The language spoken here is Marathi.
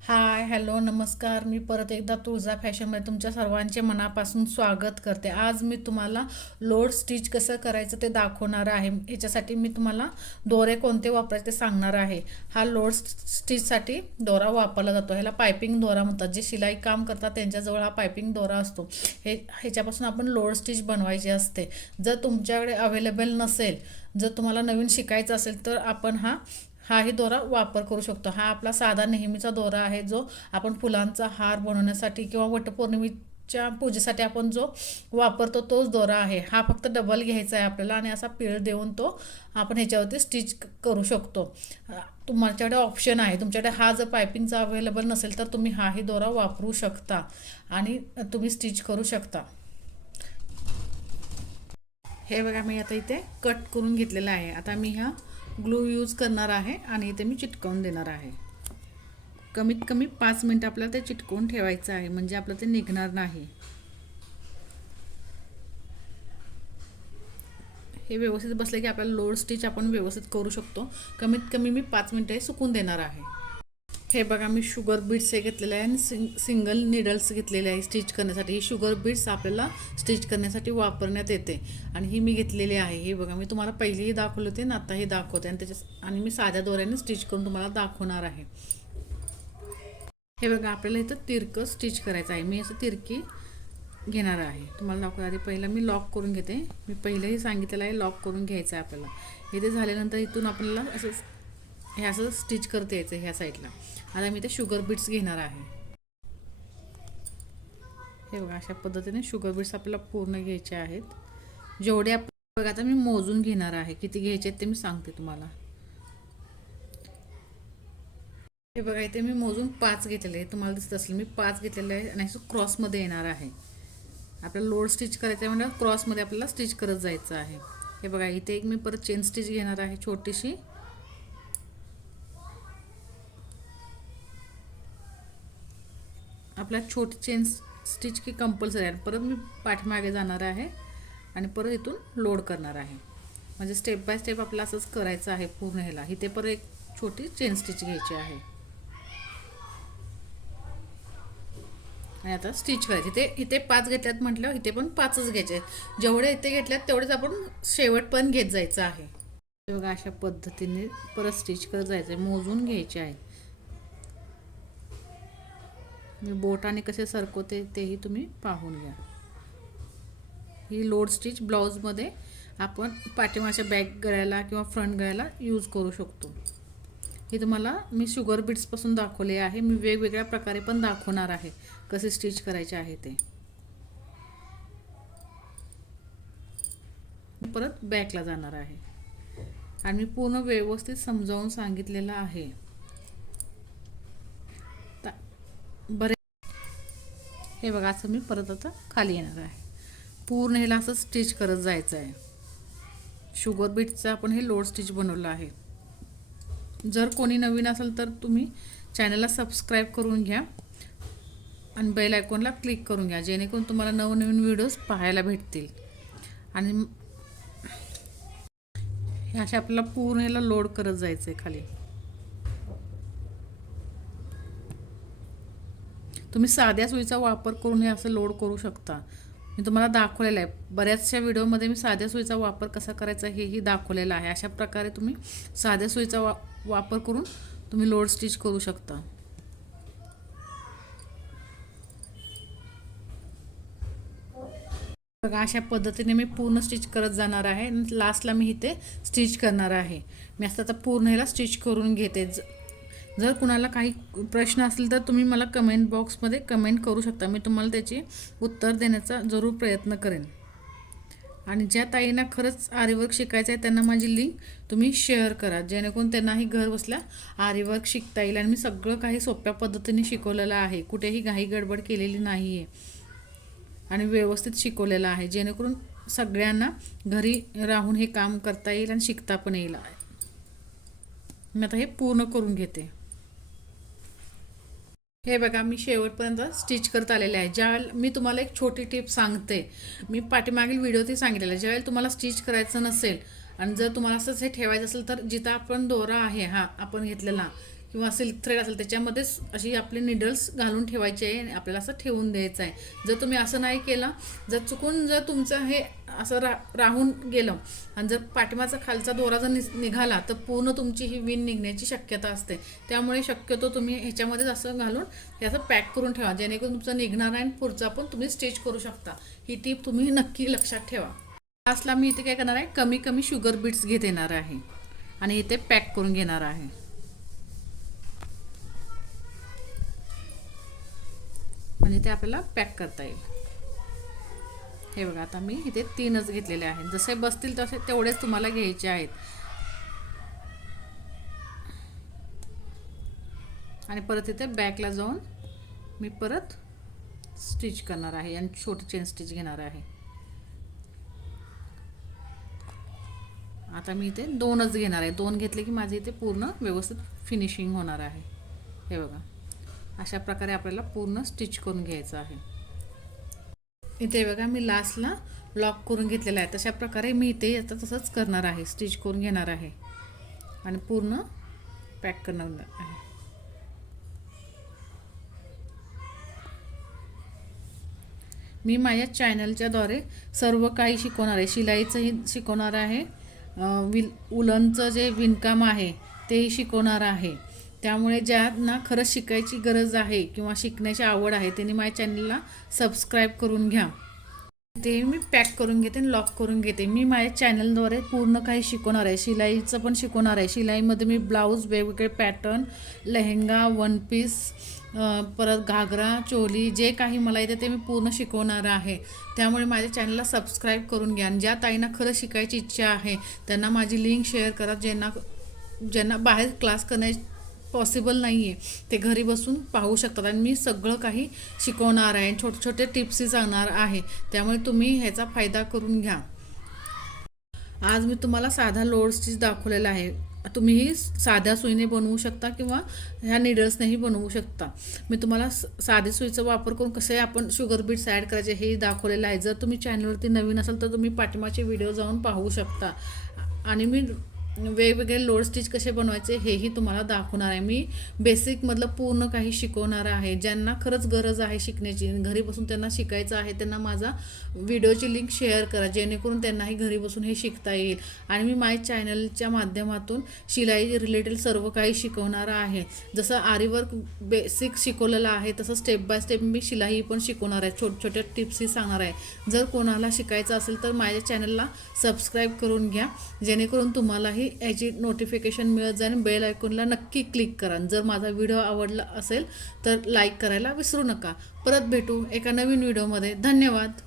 हाय, हॅलो, नमस्कार. मी परत एकदा तुळजा फॅशनमध्ये तुमच्या सर्वांचे मनापासून स्वागत करते. आज मी तुम्हाला लोड स्टिच कसं करायचं ते दाखवणार आहे. याच्यासाठी मी तुम्हाला दोरे कोणते वापरायचे ते सांगणार आहे. हा लोड स्टिचसाठी दोरा वापरला जातो. ह्याला पायपिंग दोरा म्हणतात. जे शिलाई काम करतात त्यांच्याजवळ हा पायपिंग दोरा असतो. ह्याच्यापासून आपण लोड स्टिच बनवायची असते. जर तुमच्याकडे अवेलेबल नसेल, जर तुम्हाला नवीन शिकायचं असेल तर आपण हाही दोरा वापर करू शकतो. हा आपला साधा नेहमीचा दोरा आहे, जो आपण फुलांचा हार बनवण्यासाठी किंवा वटपौर्णिमेच्या पूजेसाठी आपण जो वापरतो तोच दोरा आहे. हा फक्त डबल घ्यायचा आहे आपल्याला आणि असा पीळ देऊन तो आपण ह्याच्यावरती स्टिच करू शकतो. तुमच्याकडे ऑप्शन आहे. तुमच्याकडे हा जर पायपिंगचा अवेलेबल नसेल तर तुम्ही हाही दोरा वापरू शकता आणि तुम्ही स्टिच करू शकता. हे बघा, मी आता इथे कट करून घेतलेला आहे. आता मी ग्लू यूज करणार आहे आणि इथे मी चिटकवून देणार आहे. कमीत कमी 5 मिनिट आपल्याला ते चिटकवून ठेवायचं आहे, म्हणजे आपलं ते निघणार नाही. हे व्यवस्थित बसले की आपल्याला लोड स्टिच आपण व्यवस्थित करू शकतो. कमीत कमी मी 5 मिनिटं हे सुकून देणार आहे. हे बघा, मी शुगर बीट्स हे घेतलेले आहे आणि सिंगल निडल्स घेतलेले आहे स्टिच करण्यासाठी. ही शुगर बीट्स आपल्याला स्टिच करण्यासाठी वापरण्यात येते आणि ही मी घेतलेली आहे. हे बघा, मी तुम्हाला पहिलेही दाखवले होते आणि आताही दाखवते आणि मी साध्या दोऱ्याने स्टिच करून तुम्हाला दाखवणार आहे. हे बघा, आपल्याला इथं तिरकं स्टिच करायचं आहे. मी असं तिरकी घेणार आहे. तुम्हाला दाखवत आधी पहिलं मी लॉक करून घेते. मी पहिलेही सांगितलेलं आहे लॉक करून घ्यायचं आहे आपल्याला. इथे झाल्यानंतर इथून आपल्याला असं स्टिच करता यायचं ह्या साईडला. आता मी ते शुगर बीट्स घेणार आहे. हे बघा, अशा पद्धतीने शुगर बीट्स आपल्याला पूर्ण घ्यायचे आहेत. जेवढे बघा, आता मी मोजून घेणार आहे. किती घ्यायचे आहेत ते मी सांगते तुम्हाला. हे बघा, इथे मी मोजून 5 घेतलेले आहे. तुम्हाला दिसत असेल मी 5 घेतलेले आहे आणि असं क्रॉसमध्ये येणार आहे. आपल्याला लोड स्टिच करायचं आहे म्हणजे क्रॉसमध्ये आपल्याला स्टिच करत जायचं आहे. हे बघा, इथे एक मी परत चेन स्टिच घेणार आहे छोटीशी. आपल्या छोटी चेन स्टिच की कंपल्सरी आहे. परत मी पाठीमागे जाणार आहे आणि परत इथून लोड करणार आहे. म्हणजे स्टेप बाय स्टेप आपल्याला असंच करायचं आहे पूर्ण ह्याला. इथे परत एक छोटी चेन स्टिच घ्यायची आहे आणि आता स्टिच करायची. इथे 5 घेतल्यात म्हटल्यावर इथे पण 5च घ्यायचे आहेत. जेवढे इथे घेतल्यात तेवढेच आपण शेवट पण घेत जायचं आहे. बघा, अशा पद्धतीने परत स्टिच करत जायचं आहे. मोजून घ्यायचे आहे. मी बोटाने कसे सरकवते तेही तुम्ही पाहून घ्या. ही लोड स्टिच ब्लाऊजमध्ये आपण पाठीमागच्या बॅक गळ्याला किंवा फ्रंट गळ्याला यूज करू शकतो. हे तुम्हाला मी शुगर बीट्सपासून दाखवले आहे. मी वेगवेगळ्या प्रकारे पण दाखवणार आहे कसे स्टिच करायचे आहे ते. परत बॅकला जाणार आहे आणि मी पूर्ण व्यवस्थित समजावून सांगितलेलं आहे. बरे, हे बघा, असं मी परत आता खाली येणार आहे. पूर्ण ह्याला असं स्टिच करत जायचं आहे. शुगर बीट्सचं आपण हे लोड स्टिच बनवलं आहे. जर कोणी नवीन असेल तर तुम्ही चॅनलला सबस्क्राईब करून घ्या आणि बेल आयकॉनला क्लिक करून घ्या, जेणेकरून तुम्हाला नवनवीन व्हिडिओज पाहायला भेटतील. आणि हे अशा आपल्याला पूर्ण ह्याला लोड करत जायचं आहे खाली. तुम्ही साध्या सुईचा वापर करून हे असं लोड करू शकता. मी तुम्हाला दाखवलेलं आहे. बऱ्याचशा व्हिडिओमध्ये मी साध्या सुईचा वापर कसा करायचा हेही दाखवलेलं आहे. अशा प्रकारे तुम्ही साध्या सुईचा वापर करून तुम्ही लोड स्टिच करू शकता. बघा, अशा पद्धतीने मी पूर्ण स्टिच करत जाणार आहे. लास्टला मी इथे स्टिच करणार आहे. मी असं आता पूर्ण ह्याला स्टिच करून घेते. जर कुणाला काही प्रश्न असतील तर तुम्ही मला कमेंट बॉक्समध्ये कमेंट करू शकता. मी तुम्हाला त्याची उत्तर देण्याचा जरूर प्रयत्न करेन. आणि ज्या ताईंना खरंच आरीवर्क शिकायचं आहे त्यांना माझी लिंक तुम्ही शेअर करा, जेणेकरून त्यांनाही घर बसल्या आरीवर्क शिकता येईल. आणि मी सगळं काही सोप्या पद्धतीने शिकवलेलं आहे. कुठेही घाई गडबड केलेली नाही आहे आणि व्यवस्थित शिकवलेलं आहे, जेणेकरून सगळ्यांना घरी राहून हे काम करता येईल आणि शिकता पण येईल. मी आता हे पूर्ण करून घेते. हे बघा, मी शेवटपर्यंत स्टिच करत आलेले आहे. ज्यावेळेला मी तुम्हाला एक छोटी टिप सांगते. मी पाठीमागील व्हिडिओतही सांगितलेलं आहे. ज्यावेळेला तुम्हाला स्टिच करायचं नसेल आणि जर तुम्हाला असंच हे ठेवायचं असेल तर जिथं आपण दोरा आहे आपण घेतलेला किंवा सिल्क थ्रेड असेल त्याच्यामध्ये अशी आपले निडल्स घालून ठेवायचे आहे आणि आपल्याला असं ठेवून द्यायचं आहे। जर तुम्ही असं नाही केलं, जर चुकून जर तुमचं हे असं राहून गेलं आणि जर पाठीमागचा खालचा दोरा जर निघाला तर पूर्ण तुमची ही विण निघण्याची शक्यता असते। त्यामुळे शक्यतो तुम्ही ह्याच्यामध्येच असं घालून हे असं पॅक करून ठेवा, जेणेकरून तुमचं निघणार आहे आणि पुढचा पण तुम्ही स्टिच करू शकता। ही टीप तुम्ही नक्की लक्षात ठेवा। लास्टला मी इथे काय करणार आहे, कमी कमी शुगर बीट्स घेत येणार आहे आणि इथे पॅक करून घेणार आहे। म्हणजे ते आपल्याला पॅक करता येईल। हे बघा, आता मी इथे 3च घेतलेले आहेत, जसे बसतील तसे तेवढेच तुम्हाला घ्यायचे आहेत। आणि परत इथे बॅकला जाऊन मी परत स्टिच करणार आहे आणि छोटी चेन स्टिच घेणार आहे। आता मी इथे 2च घेणार आहे, 2 घेतले की माझे इथे पूर्ण व्यवस्थित फिनिशिंग होणार आहे। हे बघा, अशा प्रकारे आपल्याला पूर्ण स्टिच करून घ्यायचं आहे। इथे बघा मी लास्टला लॉक करून घेतलेला आहे, तशा प्रकारे मी इथे आता तसंच करणार आहे, स्टिच करून घेणार आहे आणि पूर्ण पॅक करणार आहे। मी माझ्या चॅनलच्याद्वारे सर्व काही शिकवणार आहे, शिलाईचंही शिकवणार आहे, उलनचं जे विणकाम आहे तेही शिकवणार आहे। त्यामुळे ज्यांना खरंच शिकायची गरज आहे किंवा शिकण्याची आवड आहे त्यांनी माझ्या चॅनलला सबस्क्राईब करून घ्या। ते मी पॅक करून घेते आणि लॉक करून घेते। मी माझ्या चॅनलद्वारे पूर्ण काही शिकवणार आहे, शिलाईचं पण शिकवणार आहे। शिलाईमध्ये मी ब्लाऊज, वेगवेगळे पॅटर्न, लेहंगा, वन पीस, परत घागरा, चोली, जे काही मला येते ते मी पूर्ण शिकवणार आहे। त्यामुळे माझ्या चॅनलला सबस्क्राईब करून घ्या आणि ज्या ताईंना खरं शिकायची इच्छा आहे त्यांना माझी लिंक शेअर करा, ज्यांना बाहेर क्लास करण्याची पॉसिबल नाही आहे ते घरी बसून पाहू शकतात आणि मी सगळं काही शिकवणार आहे, छोटे छोटे टिप्सही सांगणार आहे। त्यामुळे तुम्ही ह्याचा फायदा करून घ्या। आज मी तुम्हाला साधा लोड स्टिच दाखवलेला आहे, तुम्हीही साध्या सुईने बनवू शकता किंवा ह्या निडल्सनेही बनवू शकता। मी तुम्हाला साधी सुईचा वापर करून कसे आपण शुगर बीट्स ॲड करायचे हे दाखवलेलं आहे। जर तुम्ही चॅनलवरती नवीन असाल तर तुम्ही पाठीमागचे व्हिडिओ जाऊन पाहू शकता आणि मी वेगवेगळे लोड स्टिच कसे बनवायचे हेही तुम्हाला दाखवणार आहे। मी बेसिकमधलं पूर्ण काही शिकवणार आहे। ज्यांना खरंच गरज आहे शिकण्याची, घरी बसून त्यांना शिकायचं आहे, त्यांना माझा व्हिडिओची लिंक शेअर करा, जेणेकरून त्यांनाही घरी बसून हे शिकता येईल। आणि मी माझ्या चॅनलच्या माध्यमातून शिलाई रिलेटेड सर्व काही शिकवणार आहे। जसं आरीवर्क बेसिक शिकवलेलं आहे तसं स्टेप बाय स्टेप मी शिलाई पण शिकवणार आहे, छोट्या छोट्या टिप्सही सांगणार आहे। जर कोणाला शिकायचं असेल तर माझ्या चॅनलला सबस्क्राईब करून घ्या, जेणेकरून तुम्हालाही याची नोटिफिकेशन मिळत जाईल। बेल आयकॉनला नक्की क्लिक करा। जर माझा व्हिडिओ आवडला असेल तर लाईक करायला विसरू नका। परत भेटू एका नवीन व्हिडिओमध्ये। धन्यवाद।